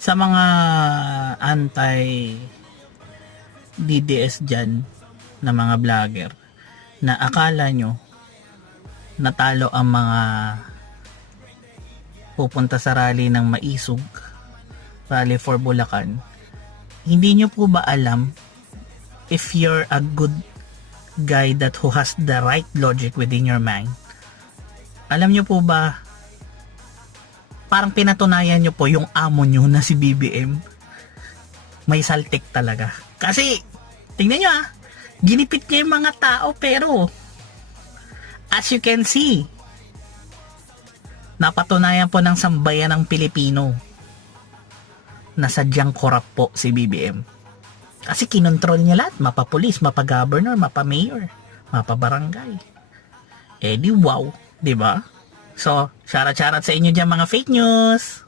sa mga anti DDS dyan na mga vlogger na akala nyo natalo ang mga pupunta sa rally ng Maisog, Rally for Bulacan. Hindi nyo po ba alam, if you're a good guy that who has the right logic within your mind, alam nyo po ba, parang pinatunayan nyo po yung amo nyo na si BBM may saltik talaga. Kasi tingnan nyo ginipit niya yung mga tao, pero as you can see, napatunayan po ng sambayan ng Pilipino na sadyang korap po si BBM. Kasi kinontrol niya lahat, mapa-police, mapa-governor, mapa-mayor, mapa-barangay. Eh di wow, di ba? So, shoutout sa inyo dyan mga fake news.